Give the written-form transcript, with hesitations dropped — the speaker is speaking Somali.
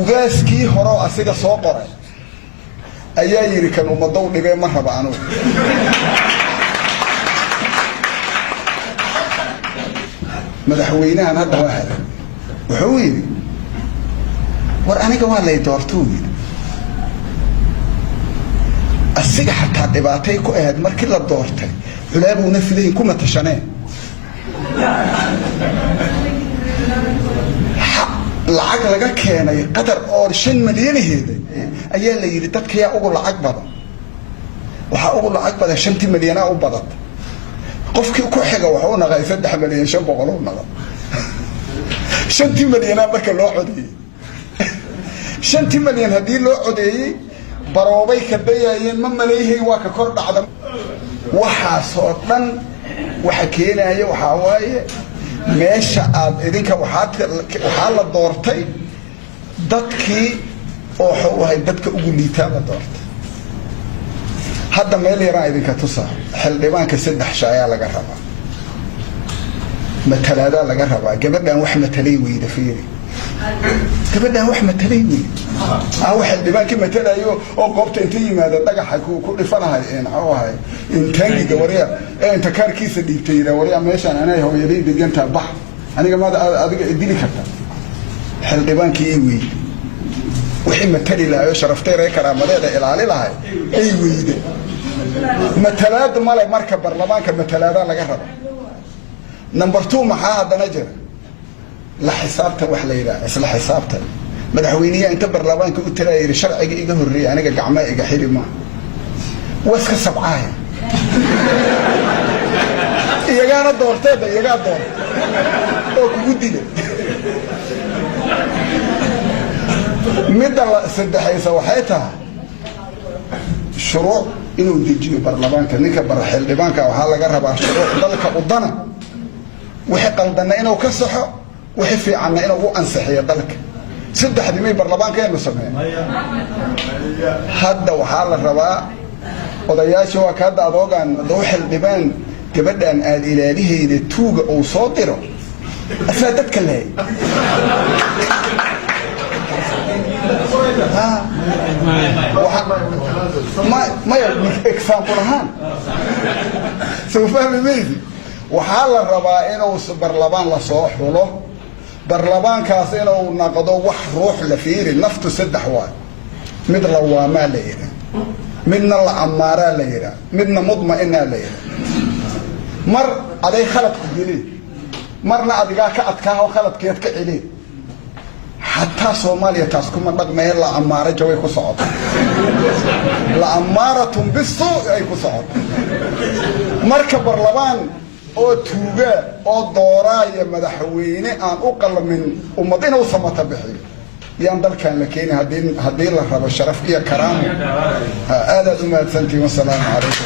ugaaskii hore asiga soo qoray ayaa yiri kan ummadow dhibay ma raba anu madaxweynahan hadda waxa wuxuu yiri war aniga waa lay doortay asiga xataa dhibaatay ku ahayd markii la doortay culaabuu nafiday kuma tashaneen lacag laga keenay qadar oo 5 milyan ayaa la yiri dadka yaa ugu lacag badan waxa ugu lacag badan 5 milyan oo badan qofkii ku xiga wuxuu naqay 3 milyan 500 oo naqay 5 milyan marka loo codeeyay 5 milyan hadii loo codeeyay baroobay ka dayayeen ma maleeyay waa ka kor dhacda waxa soo dhan waxa keenaya waxa waaye meesha aad idinka waxa la doortay dadkii oo xoohay dadka ugu liitaa la doortay hadda meel yaraan idinka tusa xildhibaanka 3 shaaya laga rabaa matalaada laga rabaa gabadhan wax matalay weeyda fiiri gabadhan wax matalay weeyda waxa xildhibaankii matalayo oo qoobta inta yimaada dhagaxa ku dhifanahay xoohay intaangiga wariya inta kaarkiisa dhiibtay wariya meeshan anay hooyaday diganta bax aniga ma adiga idili karta xildhibaankii weeyda wixii matali laayo sharaftay reer karaamadeeda ilaali lahay ay weeyda matalaad male marka baarlamaanka matalaada laga rabo number 2 maxaa hadana jira la xisaabta wax la yiraahdo isla xisaabta madaxweynaha inta baarlamaanka u tiraayay sharciga iga horreeyay aniga gacmo iga xiri ma waska sabcaay iyagana doorteeda iyaga door oo kugu dilay midda saddexaysa waxay tahay shuruuc inuu dejiyo baarlamaanka ninka xildhibaanka waxa laga rabaa shuruuc dalka wadana wixii qaldana inuu ka saxo wixii fiicanna inuu u ansixiyo dalka saddexdii may baarlamaanka ay sameeyeen hadda waxa la rabaa odayaasha waa ka dadoogan doo xildhibaan gabadhan aad ilaaliheeda tuuga oo soo diro asaa dadka leey ما example سوف فهم ميزي وحال الربا إنه برلبان لصوح وله برلبان كاس إنه نقضوا وح روح لفير النفط 6 حوال من لواما ليرا من العمارة ليرا من مطمئنة ليرا مر عليه خلط كبيري مرنا أدقاء كأتكاه وخلط كيتك إليه حتى صوماليا تاسكم الرقمية لعمارة جوي كصعد لعمارة بالسوء أي كصعد مركب برلمان أو توجا أو دورايا مدحويني أن أقل من أمتين وصمت بحي يندل كان لكين هدين الله رب الشرف يا كرام هذا ما تنتي والسلام عليكم